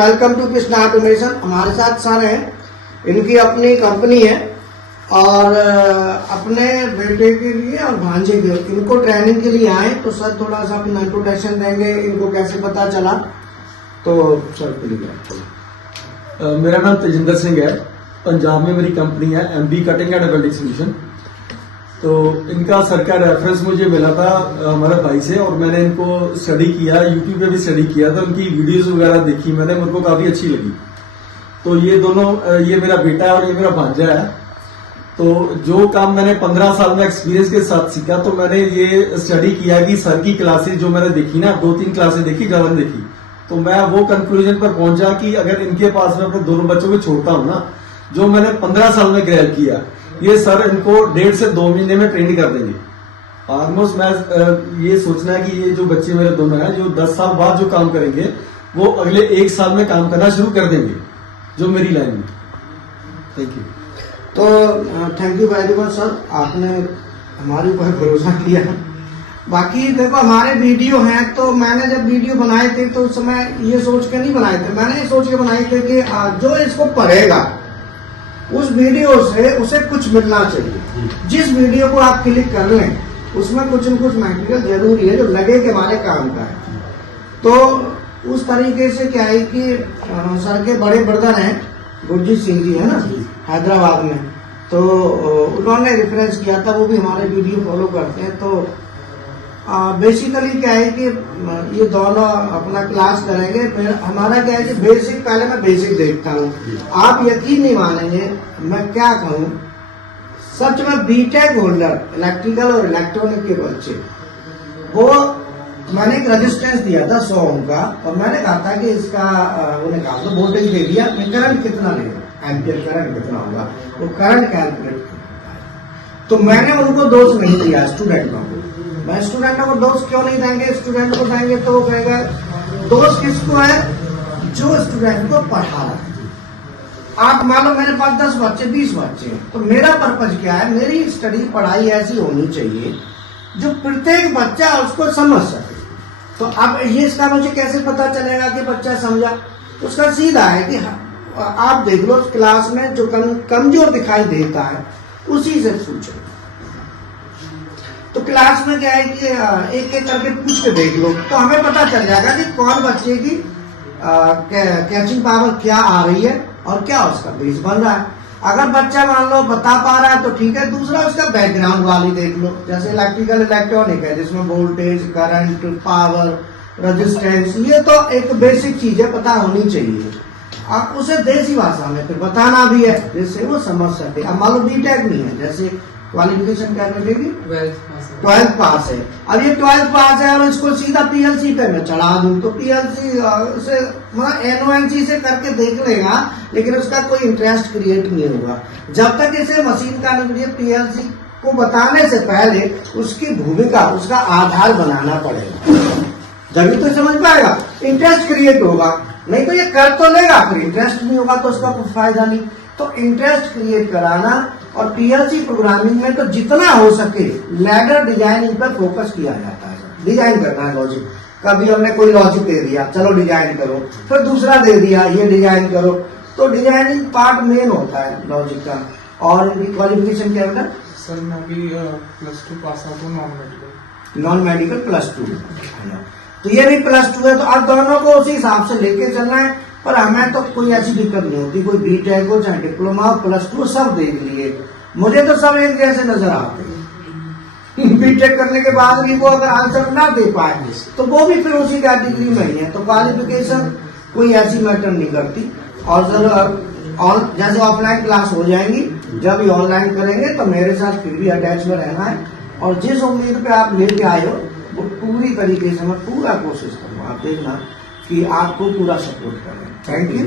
Welcome to Krishna automation. हमारे साथ sir हैं, इनकी अपनी कंपनी है और अपने बेटे के लिए और भांजे के इनको ट्रेनिंग के लिए आए। तो सर थोड़ा सा अपना इंट्रोडक्शन देंगे, इनको कैसे पता चला। तो सर प्लीज। मेरा नाम तेजिंदर सिंह है। पंजाब में मेरी कंपनी है MB cutting and welding solution. तो इनका सर का रेफरेंस मुझे मिला था हमारे भाई से, और मैंने इनको स्टडी किया, यूट्यूब पे भी स्टडी किया था, उनकी वीडियोस वगैरह देखी मैंने, मेरे को काफी अच्छी लगी। तो ये दोनों, ये मेरा बेटा है और ये मेरा भांजा है। तो जो काम मैंने 15 साल में एक्सपीरियंस के साथ सीखा, तो मैंने ये स्टडी किया कि सर की क्लासेस जो मैंने देखी ना, 2-3 क्लासेस देखी, ज्यादा नहीं देखी, तो मैं वो कंक्लूजन पर पहुंचा कि अगर इनके पास में अपने दोनों बच्चों को छोड़ता हूं ना, जो मैंने 15 साल में ग्रैब किया, ये सर इनको 1.5 से 2 महीने में ट्रेन कर देंगे। ऑलमोस्ट मैं ये सोचना है कि ये जो बच्चे मेरे दोनों हैं, जो 10 साल बाद जो काम करेंगे, वो अगले 1 साल में काम करना शुरू कर देंगे, जो मेरी लाइन में। Thank you. तो thank you very much sir, आपने हमारे ऊपर भरोसा किया। बाकी देखो हमारे वीडियो हैं, तो मैंने जब वीडियो बनाए थे तो उस समय ये सोच के नहीं बनाए थे, मैंने ये सोच के बनाए थे कि जो इसको पढ़ेगा उस वीडियो से उसे कुछ मिलना चाहिए। जिस वीडियो को आप क्लिक कर लें उसमें कुछ न कुछ मटेरियल जरूरी है जो लगे कि हमारे काम का है। तो उस तरीके से क्या है कि सर के बड़े ब्रदर हैं, गुरजीत सिंह जी है ना, हैदराबाद में, तो उन्होंने रेफरेंस किया था, वो भी हमारे वीडियो फॉलो करते हैं। तो बेसिकली क्या है कि ये दोनों अपना क्लास करेंगे। फिर हमारा क्या है कि बेसिक, पहले मैं बेसिक देखता हूँ। आप यकीन नहीं मानेंगे मैं क्या कहूँ, सच में बीटेक होल्डर इलेक्ट्रिकल और इलेक्ट्रॉनिक के बच्चे, वो मैंने एक रेजिस्टेंस दिया था 100 ओम का, और मैंने कहा था कि इसका उन्हें कहा था वोल्टेज दे दिया, करंट कितना लेगा, एम्पियर करंट कितना होगा, वो करंट कैलकुलेट। तो मैंने उनको दोष नहीं दिया स्टूडेंटों को। मैं स्टूडेंटों को दोष क्यों नहीं देंगे, स्टूडेंट को देंगे तो वो कहेगा दोष किसको है, जो स्टूडेंट को पढ़ा रहा है। आप मान लो मेरे पास 10 बच्चे 20 बच्चे हैं, तो मेरा पर्पज क्या है, मेरी स्टडी पढ़ाई ऐसी होनी चाहिए जो प्रत्येक बच्चा उसको समझ सके। तो अब ये इसका मुझे कैसे पता चलेगा कि बच्चा समझा, उसका सीधा है कि आप देख लो क्लास में जो कमजोर दिखाई देता है उसी से पूछो। तो क्लास में क्या है कि एक एक करके पूछ के देख लो, तो हमें पता चल जाएगा कि कौन बच्चे की कैचिंग पावर क्या आ रही है और क्या उसका बेस बन रहा है। अगर बच्चा मान लो बता पा रहा है तो ठीक है, दूसरा उसका बैकग्राउंड वाली देख लो। जैसे इलेक्ट्रिकल इलेक्ट्रॉनिक है जिसमें वोल्टेज, करंट, पावर, रेजिस्टेंस, ये तो एक बेसिक चीज है, पता होनी चाहिए। आप उसे देसी भाषा में फिर बताना भी है जिससे वो समझ सके। अब मान लो बीटेक नहीं है, जैसे क्वालिफिकेशन क्या मिलेगी, 12th पास है। अब ये 12th पास है और इसको सीधा PLC पे मैं चढ़ा दूं, तो PLC से NONC से करके देख लेगा, लेकिन उसका कोई इंटरेस्ट क्रिएट नहीं होगा जब तक इसे मशीन का नहीं। PLC को बताने से पहले उसकी भूमिका, उसका आधार बनाना पड़ेगा, जब तो समझ पाएगा, इंटरेस्ट क्रिएट होगा। नहीं तो ये कर तो लेगा, फिर इंटरेस्ट नहीं होगा तो उसका कुछ फायदा नहीं। तो इंटरेस्ट क्रिएट कराना, और PLC प्रोग्रामिंग में तो जितना हो सके लैडर डिजाइनिंग पर फोकस किया जाता है। डिजाइन करना है लॉजिक, कभी हमने कोई लॉजिक दे दिया, चलो डिजाइन करो, फिर दूसरा दे दिया, ये डिजाइन करो। तो डिजाइनिंग पार्ट मेन होता है लॉजिक का। और इनकी क्वालिफिकेशन क्या बेटा? सर मैं भी +2 पास आउट हूँ, नॉन मेडिकल +2। तो ये भी +2 है। तो अब दोनों को उसी हिसाब से लेके चलना है। पर हमें तो कोई ऐसी दिक्कत नहीं होती, कोई बीटेक हो चाहे डिप्लोमा हो, +2 सब देख लिए। मुझे तो सब एक जैसे नजर आते हैं। बीटेक करने के बाद भी वो अगर आंसर ना दे पाए तो वो भी फिर उसी कैटेगरी में ही है। तो क्वालिफिकेशन कोई ऐसी मैटर नहीं करती। और जैसे ऑफलाइन क्लास हो जाएंगी, जब ये ऑनलाइन करेंगे तो मेरे साथ फिर भी अटैच में रहना है। और जिस उम्मीद पे आप लेके आए हो वो पूरी तरीके से मैं पूरा कोशिश करूँगा, आप देखना कि आपको पूरा सपोर्ट करें। Thank you.